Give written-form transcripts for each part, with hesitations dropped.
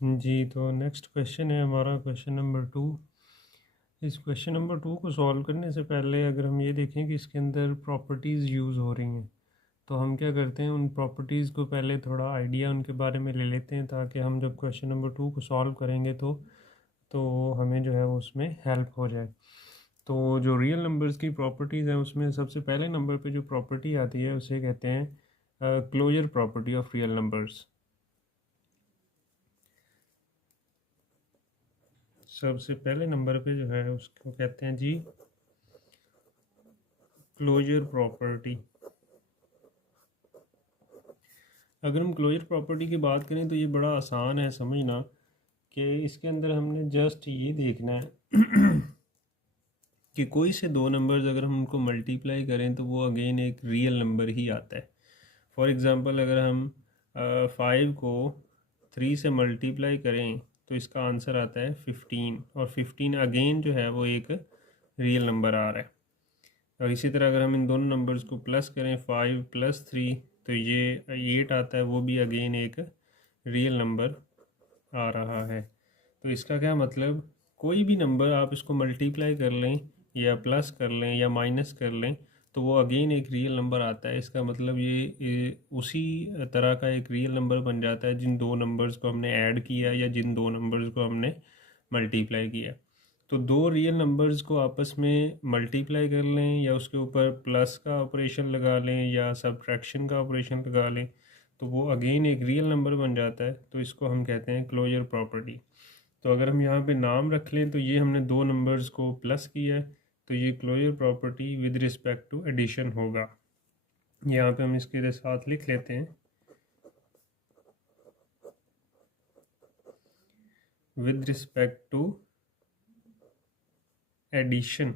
जी, तो next question है हमारा क्वेश्चन नंबर 2। इस क्वेश्चन नंबर 2 को सॉल्व करने से पहले अगर हम ये देखें कि इसके अंदर प्रॉपर्टीज़ यूज़ हो रही हैं, तो हम क्या करते हैं, उन प्रॉपर्टीज़ को पहले थोड़ा आइडिया उनके बारे में ले लेते हैं, ताकि हम जब क्वेश्चन नंबर 2 को सॉल्व करेंगे तो हमें जो है वो उसमें हेल्प हो जाए। तो जो रियल नंबर्स की प्रॉपर्टीज़ हैं उसमें सबसे पहले नंबर पे जो प्रॉपर्टी आती है उसे कहते हैं closure property of real numbers. सबसे पहले नंबर पे जो है उसको कहते हैं जी क्लोजर प्रॉपर्टी। अगर हम क्लोजर प्रॉपर्टी की बात करें तो ये बड़ा आसान है समझना, कि इसके अंदर हमने जस्ट ये देखना है कि कोई से दो नंबर्स अगर हम उनको मल्टीप्लाई करें तो वो अगेन एक रियल नंबर ही आता है। फॉर एग्ज़ाम्पल अगर हम 5 को 3 से मल्टीप्लाई करें तो इसका आंसर आता है 15, और 15 अगेन जो है वो एक रियल नंबर आ रहा है। और इसी तरह अगर हम इन दोनों नंबर्स को प्लस करें 5 + 3 तो ये 8 आता है, वो भी अगेन एक रियल नंबर आ रहा है। तो इसका क्या मतलब, कोई भी नंबर आप इसको मल्टीप्लाई कर लें या प्लस कर लें या माइनस कर लें तो वो अगेन एक रियल नंबर आता है। इसका मतलब ये उसी तरह का एक रियल नंबर बन जाता है जिन दो नंबर्स को हमने ऐड किया या जिन दो नंबर्स को हमने मल्टीप्लाई किया। तो दो रियल नंबर्स को आपस में मल्टीप्लाई कर लें या उसके ऊपर प्लस का ऑपरेशन लगा लें या सब्ट्रैक्शन का ऑपरेशन लगा लें तो वो अगेन एक रियल नंबर बन जाता है। तो इसको हम कहते हैं क्लोजर प्रॉपर्टी। तो अगर हम यहाँ पे नाम रख लें तो ये हमने दो नंबर्स को प्लस किया है, तो ये closure property with respect to addition होगा। यहाँ पे हम इसके साथ लिख लेते हैं विद रिस्पेक्ट टू एडिशन।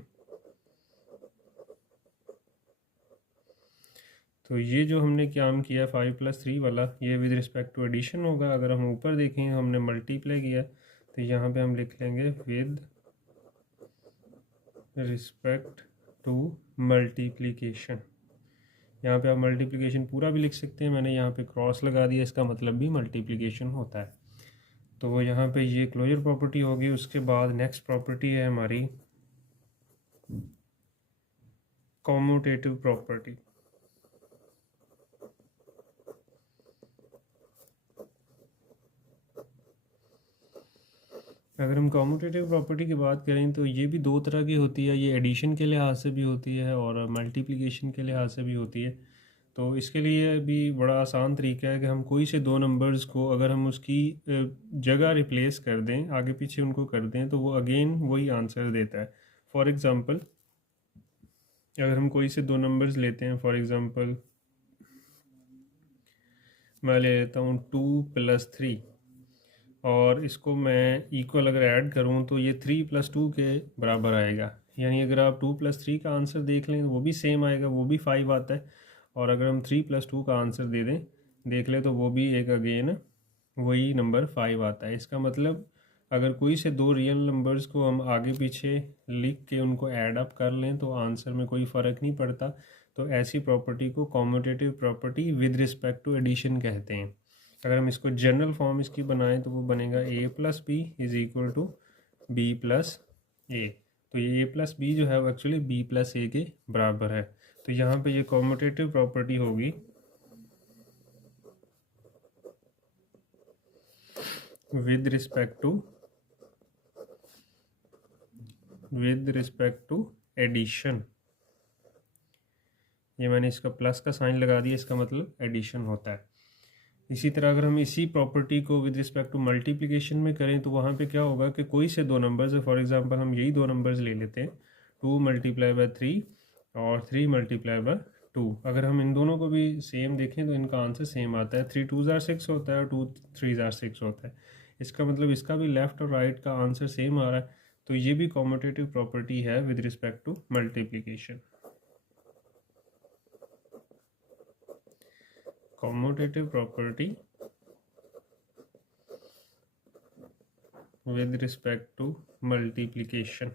तो ये जो हमने काम किया 5 + 3 वाला, ये विद रिस्पेक्ट टू एडिशन होगा। अगर हम ऊपर देखें हमने मल्टीप्लाई किया तो यहाँ पे हम लिख लेंगे विद रिस्पेक्ट टू मल्टीप्लिकेशन। यहाँ पे आप मल्टीप्लिकेशन पूरा भी लिख सकते हैं, मैंने यहाँ पे क्रॉस लगा दिया, इसका मतलब भी मल्टीप्लिकेशन होता है। तो वो यहाँ पे ये क्लोजर प्रॉपर्टी होगी। उसके बाद नेक्स्ट प्रॉपर्टी है हमारी कॉम्यूटेटिव प्रॉपर्टी। अगर हम कॉम्यूटेटिव प्रॉपर्टी की बात करें तो ये भी दो तरह की होती है, ये एडिशन के लिहाज से भी होती है और मल्टीप्लिकेशन के लिहाज से भी होती है। तो इसके लिए भी बड़ा आसान तरीका है कि हम कोई से दो नंबर्स को अगर हम उसकी जगह रिप्लेस कर दें, आगे पीछे उनको कर दें, तो वो अगेन वही आंसर देता है। फॉर एग्ज़ाम्पल अगर हम कोई से दो नंबर्स लेते हैं, फॉर एग्ज़ाम्पल मैं ले लेता हूँ 2 + 3, और इसको मैं इक्वल अगर ऐड करूँ तो ये 3 + 2 के बराबर आएगा। यानी अगर आप 2 + 3 का आंसर देख लें तो वो भी सेम आएगा, वो भी 5 आता है। और अगर हम 3 + 2 का आंसर देख लें तो वो भी एक अगेन वही नंबर 5 आता है। इसका मतलब अगर कोई से दो रियल नंबर्स को हम आगे पीछे लिख के उनको ऐड अप कर लें तो आंसर में कोई फ़र्क नहीं पड़ता। तो ऐसी प्रॉपर्टी को commutative property with respect to addition कहते हैं। अगर हम इसको जनरल फॉर्म इसकी बनाएं तो वो बनेगा a + b = b + a। तो ये a + b जो है वो एक्चुअली b + a के बराबर है। तो यहाँ पे ये कॉम्यूटेटिव प्रॉपर्टी होगी विद रिस्पेक्ट टू एडिशन। ये मैंने इसका प्लस का साइन लगा दिया, इसका मतलब एडिशन होता है। इसी तरह अगर हम इसी प्रॉपर्टी को विद रिस्पेक्ट टू मल्टीप्लिकेशन में करें तो वहाँ पे क्या होगा कि कोई से दो नंबर्स है, फॉर एग्जांपल हम यही दो नंबर्स ले लेते हैं 2 × 3 और 3 × 2। अगर हम इन दोनों को भी सेम देखें तो इनका आंसर सेम आता है, 3 2 * 6 होता है और 2 3 6 होता है। इसका मतलब इसका भी लेफ़्ट और राइट का आंसर सेम आ रहा है। तो ये भी कॉम्यूटेटिव प्रॉपर्टी है with respect to multiplication. Commutative property with respect to multiplication.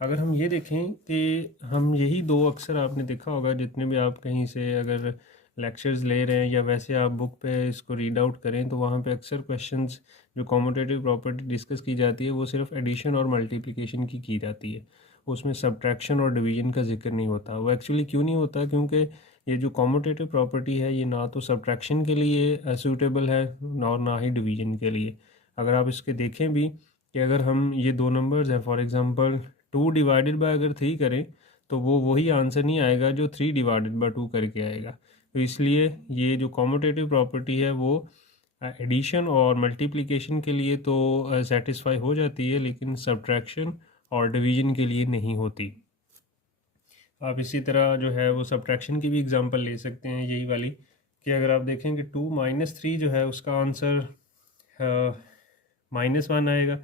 अगर हम ये देखें कि हम यही दो अक्सर आपने देखा होगा, जितने भी आप कहीं से अगर लेक्चर्स ले रहे हैं या वैसे आप बुक पे इसको रीड आउट करें तो वहाँ पे अक्सर क्वेश्चंस जो कॉम्यूटेटिव प्रॉपर्टी डिस्कस की जाती है वो सिर्फ एडिशन और मल्टीप्लिकेशन की जाती है, उसमें सब्ट्रैक्शन और डिवीजन का जिक्र नहीं होता। वो एक्चुअली क्यों नहीं होता, क्योंकि ये जो कॉम्यूटेटिव प्रॉपर्टी है ये ना तो सब्ट्रैक्शन के लिए सूटेबल है और ना ही डिवीजन के लिए। अगर आप इसके देखें भी कि अगर हम ये दो नंबर्स हैं, फॉर एग्जांपल 2 डिवाइडेड बाय अगर 3 करें तो वो वही आंसर नहीं आएगा जो 3 डिवाइडेड बाय 2 करके आएगा। तो इसलिए ये जो कॉम्यूटेटिव प्रॉपर्टी है वो एडिशन और मल्टीप्लिकेशन के लिए तो सेटिस्फाई हो जाती है, लेकिन सब्ट्रैक्शन और डिवीजन के लिए नहीं होती। आप इसी तरह जो है वो सब्ट्रैक्शन की भी एग्जांपल ले सकते हैं, यही वाली कि अगर आप देखें कि 2 - 3 जो है उसका आंसर -1 आएगा,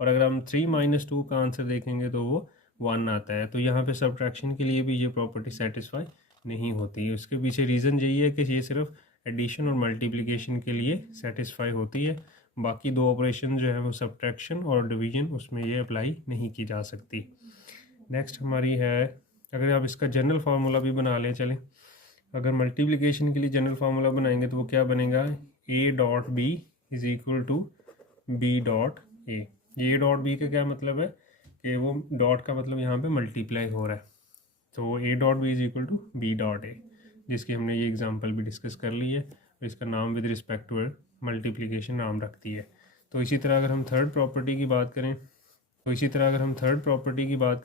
और अगर हम 3 - 2 का आंसर देखेंगे तो वो 1 आता है। तो यहाँ पे सब्ट्रैक्शन के लिए भी ये प्रॉपर्टी सेटिस्फाई नहीं होती। उसके पीछे रीज़न यही है कि ये सिर्फ एडिशन और मल्टीप्लिकेशन के लिए सेटिस्फाई होती है, बाकी दो ऑपरेशन जो है वो सब्ट्रैक्शन और डिवीजन उसमें ये अप्लाई नहीं की जा सकती। नेक्स्ट हमारी है, अगर आप इसका जनरल फार्मूला भी बना लें, चलें अगर मल्टीप्लिकेशन के लिए जनरल फार्मूला बनाएंगे तो वो क्या बनेगा, A.B is equal to B.A। ये A.B का क्या मतलब है कि वो डॉट का मतलब यहाँ पे मल्टीप्लाई हो रहा है, तो A.B is equal to B.A, जिसकी हमने ये एग्जांपल भी डिस्कस कर ली है, और इसका नाम विद रिस्पेक्ट टू मल्टीप्लिकेशन नाम रखती है। तो इसी तरह अगर हम थर्ड प्रॉपर्टी की बात करें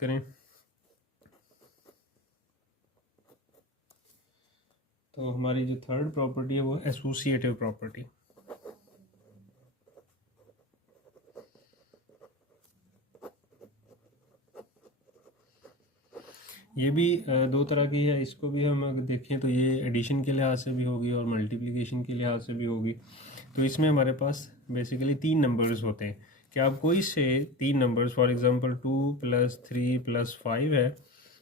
तो हमारी जो थर्ड प्रॉपर्टी है वो एसोसिएटिव प्रॉपर्टी। ये भी दो तरह की है, इसको भी हम अगर देखें तो ये एडिशन के लिहाज से भी होगी और मल्टीप्लिकेशन के लिहाज से भी होगी। तो इसमें हमारे पास बेसिकली 3 नंबर्स होते हैं कि आप कोई से 3 नंबर्स, फॉर एग्जांपल 2 + 3 + 5 है,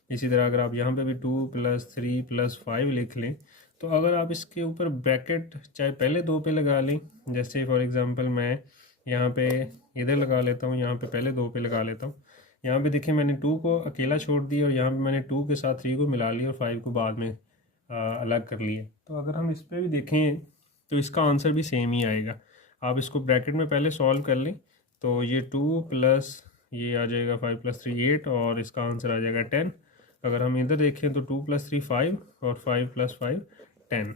इसी तरह अगर आप यहाँ पे भी 2 + 3 + 5 लिख लें, तो अगर आप इसके ऊपर ब्रैकेट चाहे पहले 2 पे लगा लें, जैसे फॉर एग्जांपल मैं यहाँ पे इधर लगा लेता हूँ, यहाँ पे पहले 2 पे लगा लेता हूँ, यहाँ पे देखिए मैंने 2 को अकेला छोड़ दिया और यहाँ पे मैंने 2 के साथ 3 को मिला लिया और 5 को बाद में अलग कर लिए। तो अगर हम इस पर भी देखें तो इसका आंसर भी सेम ही आएगा। आप इसको ब्रैकेट में पहले सॉल्व कर लें तो ये 2 प्लस ये आ जाएगा 5 + 3 8 और इसका आंसर आ जाएगा 10। अगर हम इधर देखें तो 2 + 3 5 और 5 + 5 10।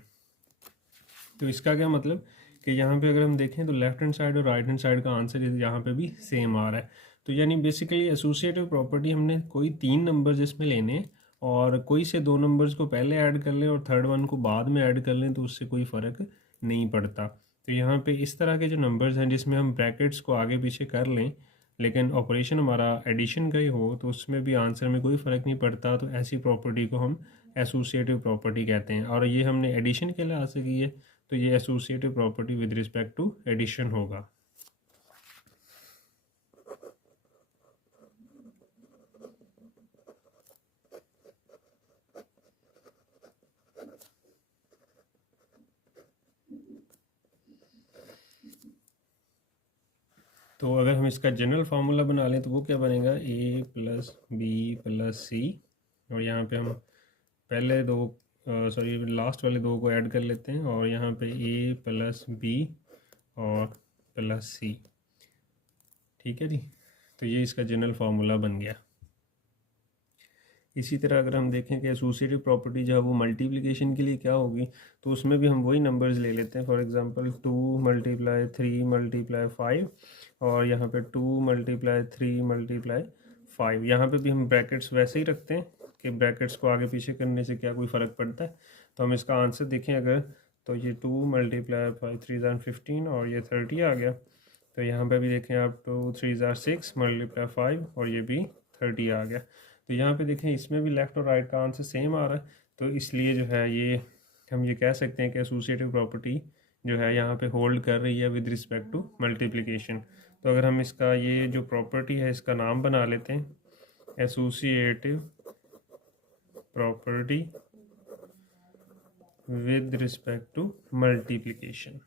तो इसका क्या मतलब कि यहाँ पे अगर हम देखें तो लेफ्ट हैंड साइड और राइट हैंड साइड का आंसर यहाँ पे भी सेम आ रहा है। तो यानी बेसिकली एसोसिएटिव प्रॉपर्टी हमने कोई 3 नंबर्स इसमें लेने हैं और कोई से 2 नंबर्स को पहले ऐड कर लें और थर्ड वन को बाद में ऐड कर लें तो उससे कोई फ़र्क नहीं पड़ता। तो यहाँ पे इस तरह के जो नंबर्स हैं जिसमें हम ब्रैकेट्स को आगे पीछे कर लें लेकिन ऑपरेशन हमारा एडिशन का ही हो तो उसमें भी आंसर में कोई फ़र्क नहीं पड़ता, तो ऐसी प्रॉपर्टी को हम एसोसिएटिव प्रॉपर्टी कहते हैं। और ये हमने एडिशन के लिहाज से की है तो ये associative property with respect to addition होगा। तो अगर हम इसका जनरल फार्मूला बना लें तो वो क्या बनेगा, A + B + C, और यहाँ पे हम पहले दो लास्ट वाले 2 को ऐड कर लेते हैं और यहाँ पे A + B और +C। ठीक है जी, तो ये इसका जनरल फार्मूला बन गया। इसी तरह अगर हम देखें कि एसोसिएटिव प्रॉपर्टी जो है वो मल्टीप्लिकेशन के लिए क्या होगी, तो उसमें भी हम वही नंबर्स ले लेते हैं। फॉर एग्जांपल 2 × 3 × 5 और यहाँ पे 2 × 3 × 5। यहाँ पे भी हम ब्रैकेट्स वैसे ही रखते हैं कि ब्रैकेट्स को आगे पीछे करने से क्या कोई फ़र्क पड़ता है। तो हम इसका आंसर देखें अगर, तो ये 2 × 5 3 × 15 और ये 30 आ गया। तो यहाँ पे भी देखें आप 2 3 × 6 × 5 और ये भी 30 आ गया। तो यहाँ पे देखें इसमें भी लेफ़्ट और राइट का आंसर सेम आ रहा है, तो इसलिए जो है ये हम ये कह सकते हैं कि एसोसिएटिव प्रॉपर्टी जो है यहाँ पे होल्ड कर रही है विद रिस्पेक्ट टू मल्टीप्लिकेशन। तो अगर हम इसका ये जो प्रॉपर्टी है इसका नाम बना लेते हैं associative property with respect to multiplication.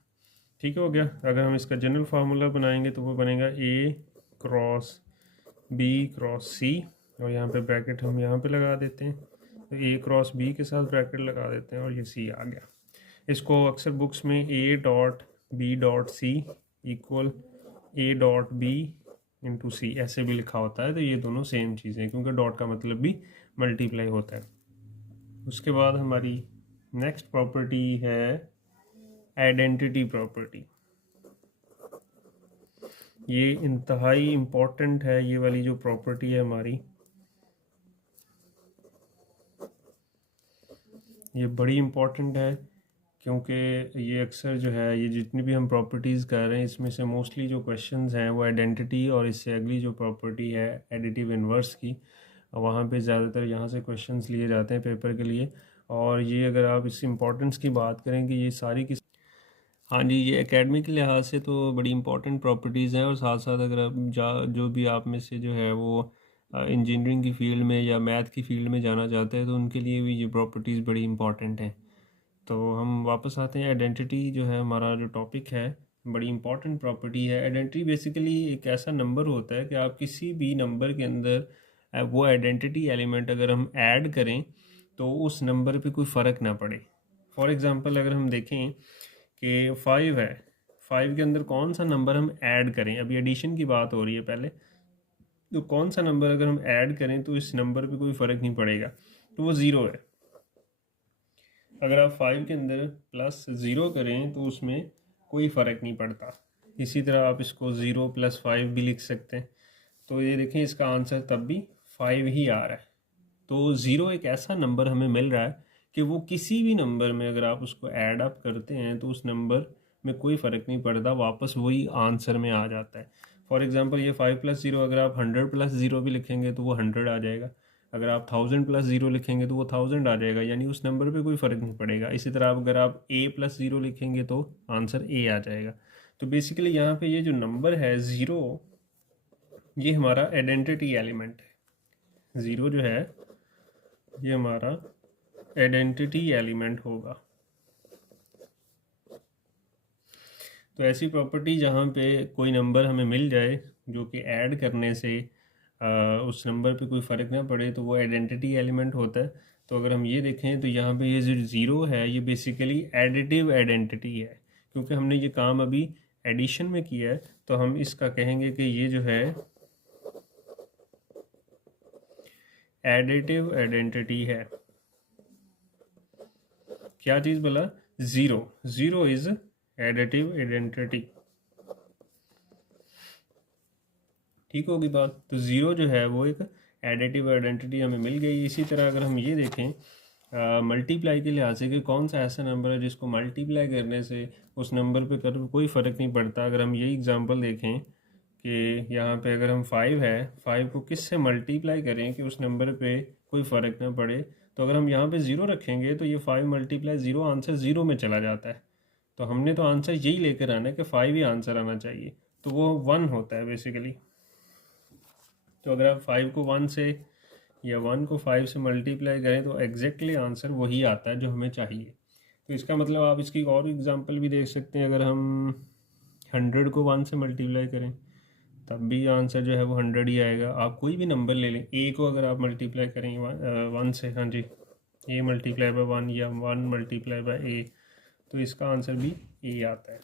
ठीक हो गया। अगर हम इसका जनरल फार्मूला बनाएंगे तो वो बनेगा A × B × C और यहाँ पे ब्रैकेट हम यहाँ पे लगा देते हैं, तो A × B के साथ ब्रैकेट लगा देते हैं और ये C आ गया। इसको अक्सर बुक्स में A dot B dot C equal A dot B into C ऐसे भी लिखा होता है। तो ये दोनों सेम चीज़ें हैं क्योंकि डॉट का मतलब भी मल्टीप्लाई होता है। उसके बाद हमारी नेक्स्ट प्रॉपर्टी है आइडेंटिटी प्रॉपर्टी। ये इंतहाई इम्पोर्टेंट है, ये वाली जो प्रॉपर्टी है हमारी, ये बड़ी इम्पोर्टेंट है क्योंकि ये अक्सर जो है, ये जितनी भी हम प्रॉपर्टीज़ कर रहे हैं इसमें से मोस्टली जो क्वेश्चंस हैं वो आइडेंटिटी और इससे अगली जो प्रॉपर्टी है एडिटिव इन्वर्स की, वहाँ पे ज़्यादातर यहाँ से क्वेश्चंस लिए जाते हैं पेपर के लिए। और ये अगर आप इस इम्पोर्टेंस की बात करें कि ये सारी की, हाँ जी, ये एकेडमिक के लिहाज से तो बड़ी इंपॉर्टेंट प्रॉपर्टीज़ हैं। और साथ साथ अगर आप जो भी आप में से जो है वो इंजीनियरिंग की फ़ील्ड में या मैथ की फ़ील्ड में जाना चाहते हैं तो उनके लिए भी ये प्रॉपर्टीज़ बड़ी इंपॉर्टेंट हैं। तो हम वापस आते हैं, आइडेंटिटी जो है हमारा जो टॉपिक है, बड़ी इंपॉर्टेंट प्रॉपर्टी है। आइडेंटिटी बेसिकली एक ऐसा नंबर होता है कि आप किसी भी नंबर के अंदर वो आइडेंटिटी एलिमेंट अगर हम ऐड करें तो उस नंबर पे कोई फ़र्क ना पड़े। फॉर एग्ज़ाम्पल अगर हम देखें कि 5 है, 5 के अंदर कौन सा नंबर हम ऐड करें, अभी एडिशन की बात हो रही है पहले, तो कौन सा नंबर अगर हम ऐड करें तो इस नंबर पे कोई फ़र्क नहीं पड़ेगा, तो वो ज़ीरो है। अगर आप 5 के अंदर प्लस ज़ीरो करें तो उसमें कोई फ़र्क नहीं पड़ता। इसी तरह आप इसको 0 + 5 भी लिख सकते हैं। तो ये देखें इसका आंसर तब भी 5 ही आ रहा है। तो ज़ीरो एक ऐसा नंबर हमें मिल रहा है कि वो किसी भी नंबर में अगर आप उसको ऐड अप करते हैं तो उस नंबर में कोई फ़र्क नहीं पड़ता, वापस वही आंसर में आ जाता है। फॉर एग्ज़ाम्पल ये 5 + 0 अगर आप 100 + 0 भी लिखेंगे तो वो 100 आ जाएगा। अगर आप 1000 + 0 लिखेंगे तो वो 1000 आ जाएगा, यानी उस नंबर पे कोई फ़र्क नहीं पड़ेगा। इसी तरह अगर आप a + 0 लिखेंगे तो आंसर a आ जाएगा। तो बेसिकली यहाँ पे ये जो नंबर है ज़ीरो, ये हमारा आइडेंटिटी एलिमेंट है। ज़ीरो जो है ये हमारा आइडेंटिटी एलिमेंट होगा। तो ऐसी प्रॉपर्टी जहाँ पे कोई नंबर हमें मिल जाए जो कि ऐड करने से उस नंबर पे कोई फ़र्क ना पड़े तो वो आइडेंटिटी एलिमेंट होता है। तो अगर हम ये देखें तो यहाँ पे ये जो ज़ीरो है ये बेसिकली एडिटिव आइडेंटिटी है, क्योंकि हमने ये काम अभी एडिशन में किया है। तो हम इसका कहेंगे कि ये जो है एडिटिव आइडेंटिटी है। क्या चीज़ बोला? Zero. Zero is additive identity. ठीक होगी बात। तो ज़ीरो जो है वो एक एडिटिव आइडेंटिटी हमें मिल गई। इसी तरह अगर हम ये देखें मल्टीप्लाई के लिहाज से कि कौन सा ऐसा नंबर है जिसको मल्टीप्लाई करने से उस नंबर पे कर कोई फ़र्क नहीं पड़ता। अगर हम यही एग्जांपल देखें कि यहाँ पे अगर हम 5 है, 5 को किस से मल्टीप्लाई करें कि उस नंबर पे कोई फ़र्क ना पड़े, तो अगर हम यहाँ पे ज़ीरो रखेंगे तो ये 5 × 0 आंसर ज़ीरो में चला जाता है। तो हमने तो आंसर यही लेकर आना है कि 5 ही आंसर आना चाहिए, तो वो 1 होता है बेसिकली। तो अगर आप 5 को 1 से या 1 को 5 से मल्टीप्लाई करें तो एग्जैक्टली आंसर वही आता है जो हमें चाहिए। तो इसका मतलब आप इसकी और एग्जांपल भी देख सकते हैं। अगर हम 100 को 1 से मल्टीप्लाई करें तब भी आंसर जो है वो 100 ही आएगा। आप कोई भी नंबर ले लें, ए को अगर आप मल्टीप्लाई करें 1 से, हाँ जी, ए मल्टीप्लाई बाय 1 या 1 मल्टीप्लाई बाय ए, तो इसका आंसर भी ए आता है।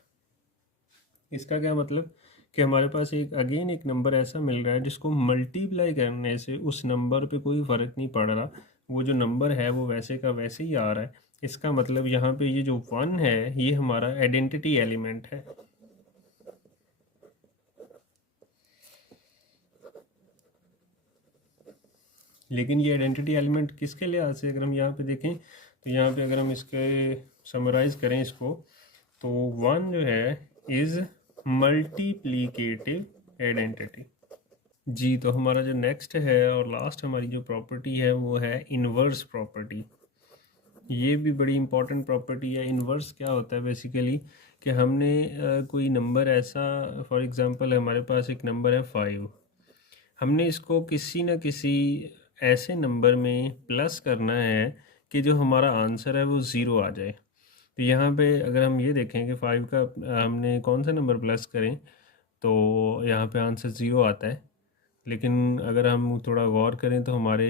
इसका क्या मतलब कि हमारे पास एक नंबर ऐसा मिल रहा है जिसको मल्टीप्लाई करने से उस नंबर पे कोई फ़र्क नहीं पड़ रहा, वो जो नंबर है वो वैसे का वैसे ही आ रहा है। इसका मतलब यहाँ पे ये जो 1 है ये हमारा आइडेंटिटी एलिमेंट है। लेकिन ये आइडेंटिटी एलिमेंट किसके लिहाज से अगर हम यहाँ पे देखें तो यहाँ पे अगर हम इसके समराइज़ करें इसको, तो 1 जो है इज़ मल्टीप्लिकेटिव आइडेंटिटी। जी, तो हमारा जो नेक्स्ट है और लास्ट हमारी जो प्रॉपर्टी है वो है इन्वर्स प्रॉपर्टी। ये भी बड़ी इंपॉर्टेंट प्रॉपर्टी है। इन्वर्स क्या होता है बेसिकली कि हमने कोई नंबर ऐसा, फॉर एग्जांपल हमारे पास एक नंबर है 5, हमने इसको किसी न किसी ऐसे नंबर में प्लस करना है कि जो हमारा आंसर है वो ज़ीरो आ जाए। तो यहाँ पे अगर हम ये देखें कि 5 का हमने कौन सा नंबर प्लस करें तो यहाँ पे आंसर ज़ीरो आता है। लेकिन अगर हम थोड़ा गौर करें तो हमारे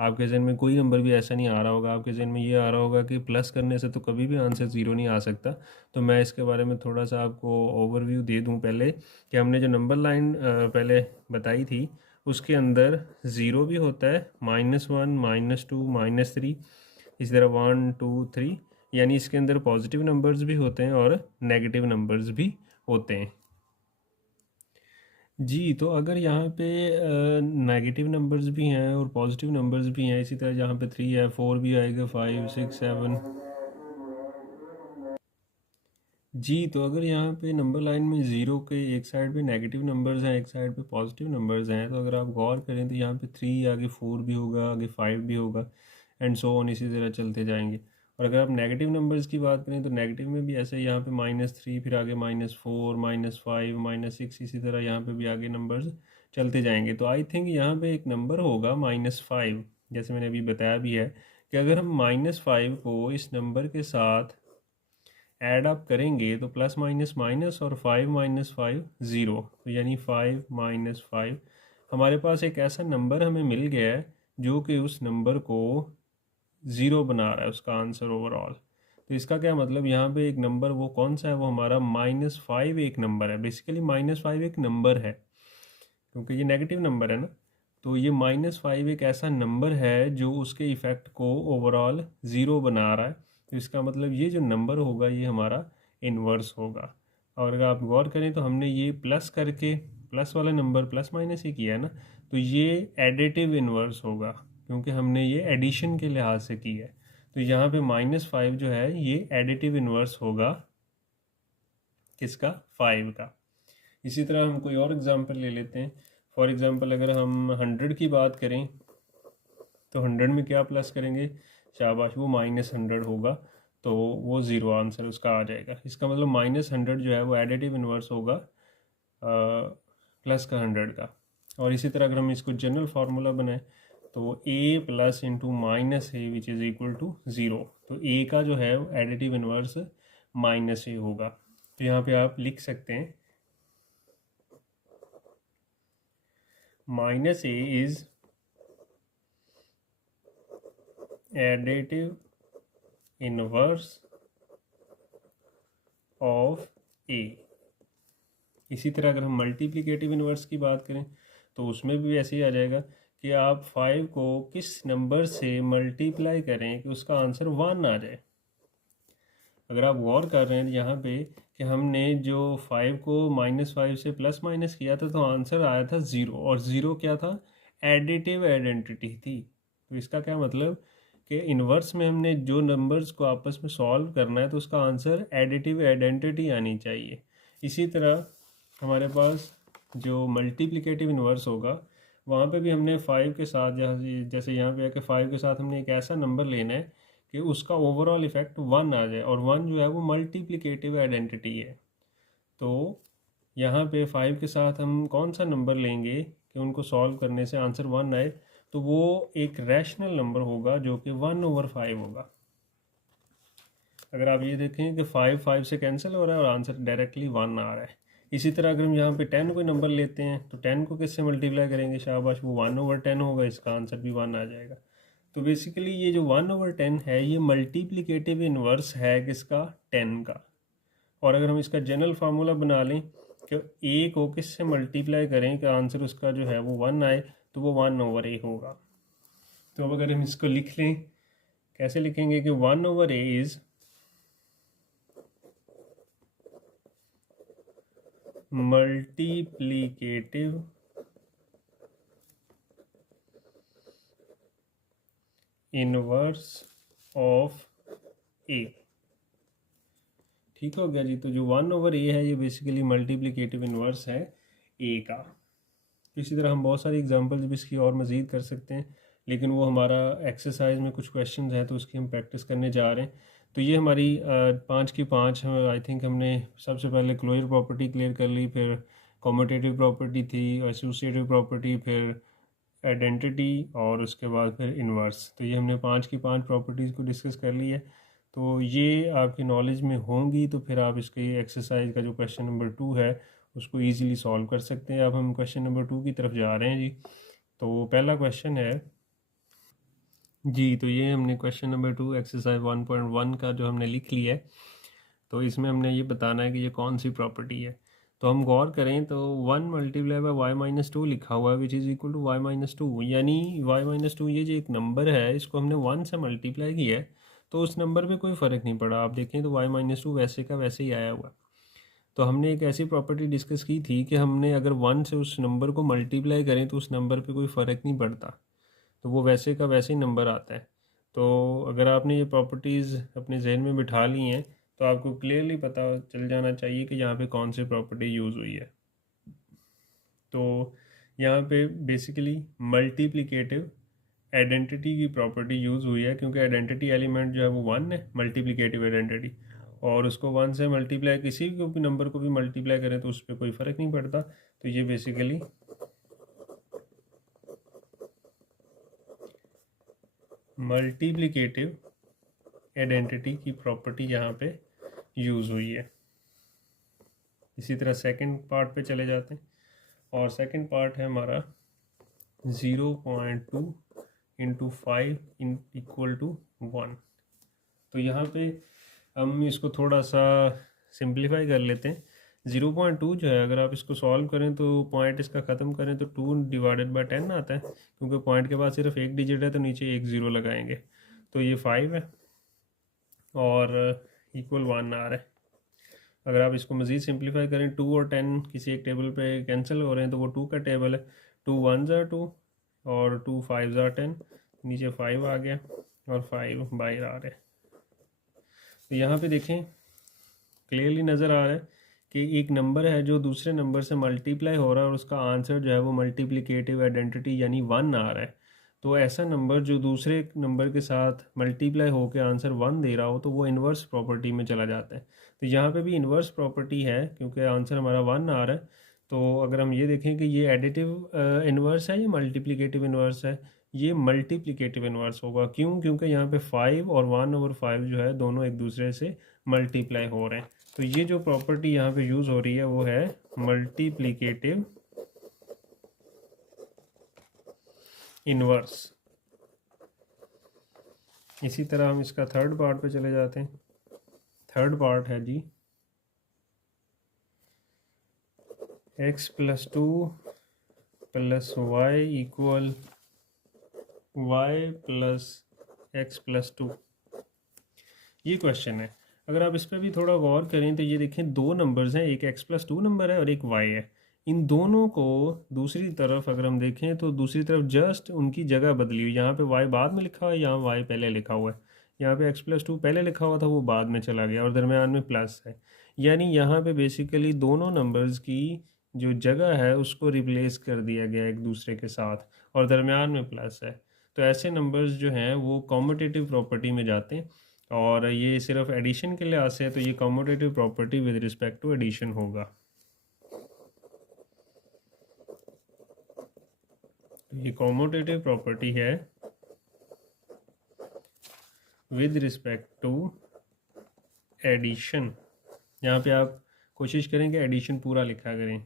आपके जहन में कोई नंबर भी ऐसा नहीं आ रहा होगा, आपके जहन में ये आ रहा होगा कि प्लस करने से तो कभी भी आंसर ज़ीरो नहीं आ सकता। तो मैं इसके बारे में थोड़ा सा आपको ओवरव्यू दे दूं पहले, कि हमने जो नंबर लाइन पहले बताई थी उसके अंदर ज़ीरो भी होता है, -1, -2, -3, इसी तरह 1, 2, 3, यानी इसके अंदर पॉजिटिव नंबर्स भी होते हैं और नेगेटिव नंबर्स भी होते हैं। जी, तो अगर यहाँ पे नेगेटिव नंबर्स भी हैं और पॉजिटिव नंबर्स भी हैं, इसी तरह जहाँ पे 3 है, 4 भी आएगा, 5, 6, 7। जी, तो अगर यहाँ पे नंबर लाइन में ज़ीरो के एक साइड पे नेगेटिव नंबर्स हैं, एक साइड पे पॉजिटिव नंबर्स हैं, तो अगर आप गौर करें तो यहाँ पे 3 आगे 4 भी होगा, आगे 5 भी होगा, एंड सो ऑन, इसी तरह चलते जाएंगे। और अगर आप नेगेटिव नंबर्स की बात करें तो नेगेटिव में भी ऐसे यहाँ पे -3, फिर आगे -4, -5, -6, इसी तरह यहाँ पे भी आगे नंबर्स चलते जाएंगे। तो आई थिंक यहाँ पे एक नंबर होगा -5, जैसे मैंने अभी बताया भी है कि अगर हम -5 को इस नंबर के साथ ऐड अप करेंगे तो प्लस माइनस माइनस और 5 - 5 ज़ीरो, तो यानी 5 - 5 हमारे पास एक ऐसा नंबर हमें मिल गया है जो कि उस नंबर को ज़ीरो बना रहा है, उसका आंसर ओवरऑल। तो इसका क्या मतलब, यहाँ पे एक नंबर वो कौन सा है, वो हमारा -5 एक नंबर है। बेसिकली -5 एक नंबर है क्योंकि ये नेगेटिव नंबर है ना। तो ये -5 एक ऐसा नंबर है जो उसके इफ़ेक्ट को ओवरऑल ज़ीरो बना रहा है। तो इसका मतलब ये जो नंबर होगा ये हमारा इन्वर्स होगा। और अगर आप गौर करें तो हमने ये प्लस करके प्लस वाला नंबर प्लस माइनस ही किया है ना, तो ये एडिटिव इन्वर्स होगा क्योंकि हमने ये एडिशन के लिहाज से किया है। तो यहाँ पे -5 जो है ये एडिटिव इन्वर्स होगा किसका, 5 का। इसी तरह हम कोई और एग्जांपल ले लेते हैं। फॉर एग्जांपल अगर हम 100 की बात करें तो 100 में क्या प्लस करेंगे, शाबाश, वो -100 होगा, तो वो ज़ीरो आंसर उसका आ जाएगा। इसका मतलब -100 जो है वो एडिटिव इन्वर्स होगा प्लस का 100 का। और इसी तरह अगर हम इसको जनरल फार्मूला बनाएं तो a plus into -a which is equal to zero. तो a का जो है एडिटिव इन्वर्स -a होगा। तो यहाँ पे आप लिख सकते हैं -a is additive inverse of a। इसी तरह अगर हम मल्टीप्लिकेटिव इन्वर्स की बात करें तो उसमें भी ऐसे ही आ जाएगा कि आप 5 को किस नंबर से मल्टीप्लाई करें कि उसका आंसर 1 आ जाए। अगर आप गौर कर रहे हैं यहाँ पे कि हमने जो 5 को -5 से प्लस माइनस किया था तो आंसर आया था ज़ीरो, और ज़ीरो क्या था, एडिटिव आइडेंटिटी थी। तो इसका क्या मतलब कि इन्वर्स में हमने जो नंबर्स को आपस में सॉल्व करना है तो उसका आंसर एडिटिव आइडेंटिटी आनी चाहिए। इसी तरह हमारे पास जो मल्टीप्लिकेटिव इन्वर्स होगा वहाँ पे भी हमने 5 के साथ, जैसे यहाँ पे है कि 5 के साथ हमने एक ऐसा नंबर लेना है कि उसका ओवरऑल इफेक्ट 1 आ जाए, और 1 जो है वो मल्टीप्लिकेटिव आइडेंटिटी है। तो यहाँ पे 5 के साथ हम कौन सा नंबर लेंगे कि उनको सॉल्व करने से आंसर 1 आए, तो वो एक रैशनल नंबर होगा जो कि 1/5 होगा। अगर आप ये देखें कि 5 से कैंसिल हो रहा है और आंसर डायरेक्टली 1 आ रहा है। इसी तरह अगर हम यहाँ पे 10 कोई नंबर लेते हैं तो 10 को किससे मल्टीप्लाई करेंगे, शाबाश, वो 1/10 होगा, इसका आंसर भी 1 आ जाएगा। तो बेसिकली ये जो 1/10 है ये मल्टीप्लिकेटिव इन्वर्स है किसका, 10 का। और अगर हम इसका जनरल फार्मूला बना लें कि a को किससे मल्टीप्लाई करें कि आंसर उसका जो है वो 1 आए, तो वो 1/a होगा। तो अब अगर हम इसको लिख लें, कैसे लिखेंगे कि 1/a is multiplicative inverse of a। ठीक हो गया जी। तो जो 1/a है ये बेसिकली मल्टीप्लिकेटिव इनवर्स है a का। इसी तरह हम बहुत सारी एग्जांपल्स भी इसकी और मज़ीद कर सकते हैं, लेकिन वो हमारा एक्सरसाइज में कुछ क्वेश्चंस हैं तो उसकी हम प्रैक्टिस करने जा रहे हैं। तो ये हमारी 5 की 5 आई थिंक हमने सबसे पहले क्लोजर प्रॉपर्टी क्लियर कर ली, फिर कॉम्यूटेटिव प्रॉपर्टी थी, एसोसिएटिव प्रॉपर्टी, फिर आइडेंटिटी, और उसके बाद फिर इन्वर्स। तो ये हमने 5 की 5 प्रॉपर्टीज़ को डिस्कस कर ली है। तो ये आपकी नॉलेज में होंगी, तो फिर आप इसके एक्सरसाइज का जो क्वेश्चन नंबर 2 है उसको ईजिली सॉल्व कर सकते हैं। अब हम क्वेश्चन नंबर 2 की तरफ जा रहे हैं जी। तो पहला क्वेश्चन है जी, तो ये हमने क्वेश्चन नंबर 2 एक्सरसाइज 1.1 का जो हमने लिख लिया है। तो इसमें हमने ये बताना है कि ये कौन सी प्रॉपर्टी है। तो हम गौर करें तो 1 multiply by Y minus two लिखा हुआ है which is equal to Y minus two, यानी वाई माइनस टू ये जो एक नंबर है इसको हमने 1 से मल्टीप्लाई किया है तो उस नंबर पे कोई फ़र्क नहीं पड़ा। आप देखें तो वाई माइनस टू वैसे का वैसे ही आया हुआ। तो हमने एक ऐसी प्रॉपर्टी डिस्कस की थी कि हमने अगर 1 से उस नंबर को मल्टीप्लाई करें तो उस नंबर पे कोई फ़र्क नहीं पड़ता, तो वो वैसे का वैसे ही नंबर आता है। तो अगर आपने ये प्रॉपर्टीज़ अपने जहन में बिठा ली हैं तो आपको क्लियरली पता चल जाना चाहिए कि यहाँ पे कौन सी प्रॉपर्टी यूज़ हुई है। तो यहाँ पे बेसिकली मल्टीप्लिकेटिव आइडेंटिटी की प्रॉपर्टी यूज़ हुई है, क्योंकि आइडेंटिटी एलिमेंट जो है वो 1 है, मल्टीप्लिकेटिव आइडेंटिटी, और उसको 1 से मल्टीप्लाई किसी को भी नंबर को भी मल्टीप्लाई करें तो उस पर कोई फ़र्क नहीं पड़ता। तो ये बेसिकली मल्टीप्लिकेटिव आइडेंटिटी की प्रॉपर्टी यहाँ पे यूज़ हुई है। इसी तरह सेकंड पार्ट पे चले जाते हैं, और सेकंड पार्ट है हमारा 0.2 इंटू 5 इन इक्वल टू 1। तो यहाँ पे हम इसको थोड़ा सा सिंप्लीफाई कर लेते हैं। 0.2 जो है अगर आप इसको सॉल्व करें तो पॉइंट इसका ख़त्म करें तो 2 डिवाइडेड बाय 10 आता है, क्योंकि पॉइंट के बाद सिर्फ एक डिजिट है तो नीचे एक ज़ीरो लगाएंगे। तो ये 5 है और इक्वल 1 आ रहा है। अगर आप इसको मज़ीद सिंप्लीफाई करें, 2 और 10 किसी एक टेबल पे कैंसिल हो रहे हैं तो वो 2 का टेबल है। 2 1 ज़ा 2 और 2 5 ज़ा 10, नीचे 5 आ गया और 5 बाहर आ रहा है। तो यहाँ पे देखें क्लियरली नज़र आ रहा है कि एक नंबर है जो दूसरे नंबर से मल्टीप्लाई हो रहा है और उसका आंसर जो है वो मल्टीप्लिकेटिव आइडेंटिटी यानी 1 आ रहा है। तो ऐसा नंबर जो दूसरे नंबर के साथ मल्टीप्लाई होकर आंसर 1 दे रहा हो तो वो इन्वर्स प्रॉपर्टी में चला जाता है। तो यहाँ पे भी इन्वर्स प्रॉपर्टी है क्योंकि आंसर हमारा 1 आ रहा है। तो अगर हम ये देखें कि ये एडिटिव इन्वर्स है या मल्टीप्लिकेटिव इन्वर्स है, ये मल्टीप्लिकेटिव इन्वर्स होगा। क्यों? क्योंकि यहाँ पे 5 और 1/5 जो है दोनों एक दूसरे से मल्टीप्लाई हो रहे हैं। तो ये जो प्रॉपर्टी यहाँ पे यूज़ हो रही है वो है मल्टीप्लिकेटिव इन्वर्स। इसी तरह हम इसका थर्ड पार्ट पे चले जाते हैं। थर्ड पार्ट है जी x plus 2 plus Y equal y plus X plus 2। ये क्वेश्चन है। अगर आप इस पर भी थोड़ा गौर करें तो ये देखें दो नंबर्स हैं, एक x प्लस 2 नंबर है और एक y है। इन दोनों को दूसरी तरफ अगर हम देखें तो दूसरी तरफ जस्ट उनकी जगह बदली हुई, यहाँ पे y बाद में लिखा हुआ है, यहाँ y पहले लिखा हुआ है। यहाँ पे x प्लस 2 पहले लिखा हुआ था वो बाद में चला गया और दरमियान में प्लस है। यानी यहाँ पे बेसिकली दोनों नंबर्स की जो जगह है उसको रिप्लेस कर दिया गया एक दूसरे के साथ और दरमियान में प्लस है। तो ऐसे नंबर्स जो हैं वो कॉम्यूटेटिव प्रॉपर्टी में जाते हैं, और ये सिर्फ एडिशन के लिहाज से है तो ये commutative property with respect to addition होगा। ये कॉम्यूटेटिव प्रॉपर्टी है विद रिस्पेक्ट टू एडिशन। यहाँ पे आप कोशिश करें कि एडिशन पूरा लिखा करें।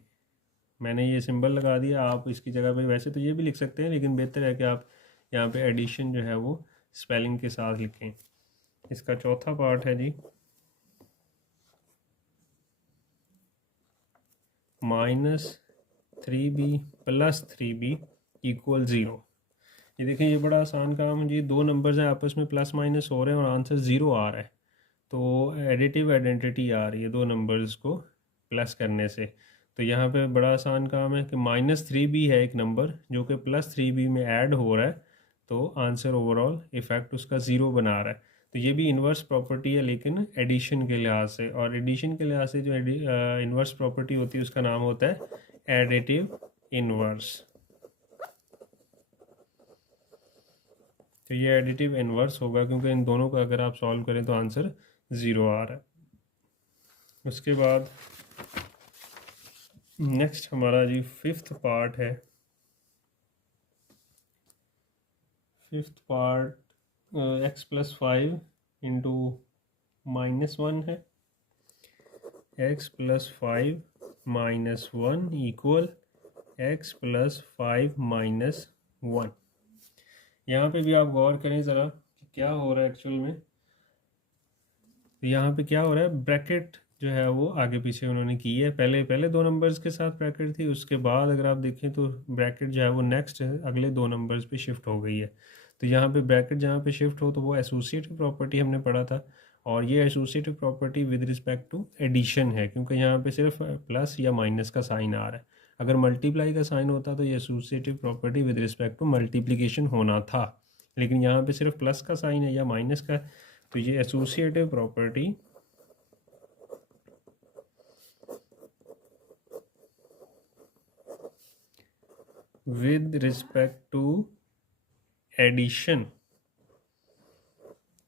मैंने ये सिंबल लगा दिया, आप इसकी जगह पे वैसे तो ये भी लिख सकते हैं लेकिन बेहतर है कि आप यहाँ पे एडिशन जो है वो स्पेलिंग के साथ लिखें। इसका चौथा पार्ट है जी -3b प्लस 3b इक्वल 0। ये देखें ये बड़ा आसान काम है जी, दो नंबर्स हैं आपस में प्लस माइनस हो रहे हैं और आंसर 0 आ रहा है। तो एडिटिव आइडेंटिटी आ रही है दो नंबर्स को प्लस करने से। तो यहाँ पे बड़ा आसान काम है कि -3b है एक नंबर जो कि +3b में ऐड हो रहा है, तो आंसर ओवरऑल इफ़ेक्ट उसका 0 बना रहा है। तो ये भी इन्वर्स प्रॉपर्टी है लेकिन एडिशन के लिहाज से, और एडिशन के लिहाज से जो इन्वर्स प्रॉपर्टी होती है उसका नाम होता है एडिटिव इन्वर्स। तो ये एडिटिव इन्वर्स होगा क्योंकि इन दोनों को अगर आप सॉल्व करें तो आंसर 0 आ रहा है। उसके बाद नेक्स्ट हमारा जी फिफ्थ पार्ट है। Fifth part x plus 5 into -1 है। x plus 5 -1 equal x plus 5 -1। यहाँ पे भी आप गौर करें ज़रा कि क्या हो रहा है एक्चुअल में। तो यहाँ पे क्या हो रहा है, ब्रैकेट जो है वो आगे पीछे उन्होंने की है। पहले पहले दो नंबर्स के साथ ब्रैकेट थी, उसके बाद अगर आप देखें तो ब्रैकेट जो है वो नेक्स्ट अगले दो नंबर्स पे शिफ्ट हो गई है। तो यहाँ पे ब्रैकेट जहाँ पे शिफ्ट हो तो वो एसोसिएटिव प्रॉपर्टी हमने पढ़ा था, और ये associative property with respect to addition है, क्योंकि यहाँ पे सिर्फ प्लस या माइनस का साइन आ रहा है। अगर मल्टीप्लाई का साइन होता तो ये associative property with respect to multiplication होना था, लेकिन यहाँ पे सिर्फ प्लस का साइन है या माइनस का। तो ये associative property with respect to addition,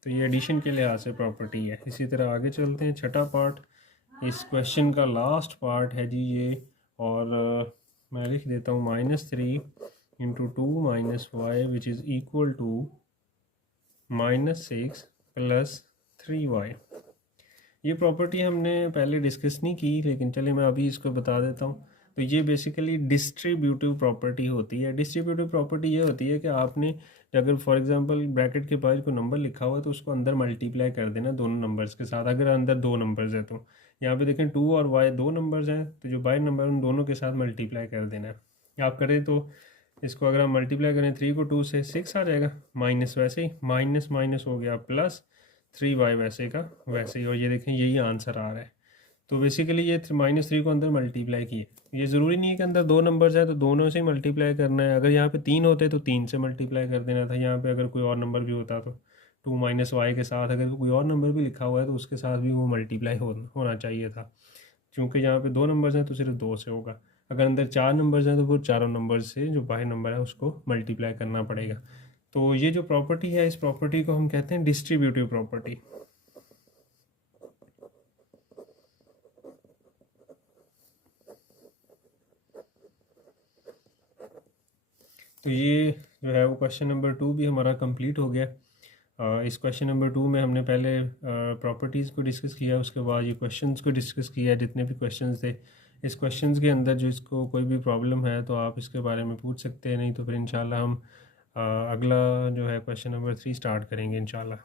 तो ये एडिशन के लिहाज से प्रॉपर्टी है। इसी तरह आगे चलते हैं, छठा पार्ट इस क्वेश्चन का लास्ट पार्ट है जी ये, और मैं लिख देता हूँ -3 into 2 minus Y which is equal to -6 plus 3y। ये प्रॉपर्टी हमने पहले डिस्कस नहीं की, लेकिन चलिए मैं अभी इसको बता देता हूँ। तो ये बेसिकली डिस्ट्रीब्यूटिव प्रॉपर्टी होती है। डिस्ट्रीब्यूटिव प्रॉपर्टी ये होती है कि आपने अगर फॉर एग्जांपल ब्रैकेट के बाहर कोई नंबर लिखा हुआ है तो उसको अंदर मल्टीप्लाई कर देना दोनों नंबर्स के साथ। अगर अंदर दो नंबर्स हैं तो यहाँ पे देखें 2 और y दो नंबर्स हैं, तो जो बाहर नंबर उन दोनों के साथ मल्टीप्लाई कर देना है। आप करें तो इसको अगर आप मल्टीप्लाई करें 3 को 2 से 6 आ जाएगा, माइनस वैसे ही माइनस माइनस हो गया प्लस 3y वैसे का वैसे ही, और ये देखें यही आंसर आ रहा है। तो बेसिकली ये -3 को अंदर मल्टीप्लाई किए। ये ज़रूरी नहीं है कि अंदर दो नंबर्स हैं तो दोनों से मल्टीप्लाई करना है। अगर यहाँ पे 3 होते तो 3 से मल्टीप्लाई कर देना था। यहाँ पे अगर कोई और नंबर भी होता तो 2 माइनस वाई के साथ अगर कोई और नंबर भी लिखा हुआ है तो उसके साथ भी वो मल्टीप्लाई होना चाहिए था। क्योंकि यहाँ पे दो नंबर्स हैं तो सिर्फ 2 से होगा। अगर अंदर 4 नंबर्स हैं तो वो चारों नंबर से जो बाहर नंबर है उसको मल्टीप्लाई करना पड़ेगा। तो ये जो प्रॉपर्टी है इस प्रॉपर्टी को हम कहते हैं डिस्ट्रीब्यूटिव प्रॉपर्टी। तो ये जो है वो क्वेश्चन नंबर 2 भी हमारा कंप्लीट हो गया। इस क्वेश्चन नंबर 2 में हमने पहले प्रॉपर्टीज़ को डिस्कस किया, उसके बाद ये क्वेश्चंस को डिस्कस किया, जितने भी क्वेश्चंस थे। इस क्वेश्चंस के अंदर जो इसको कोई भी प्रॉब्लम है तो आप इसके बारे में पूछ सकते हैं, नहीं तो फिर इंशाल्लाह हम अगला जो है क्वेश्चन नंबर 3 स्टार्ट करेंगे इंशाल्लाह।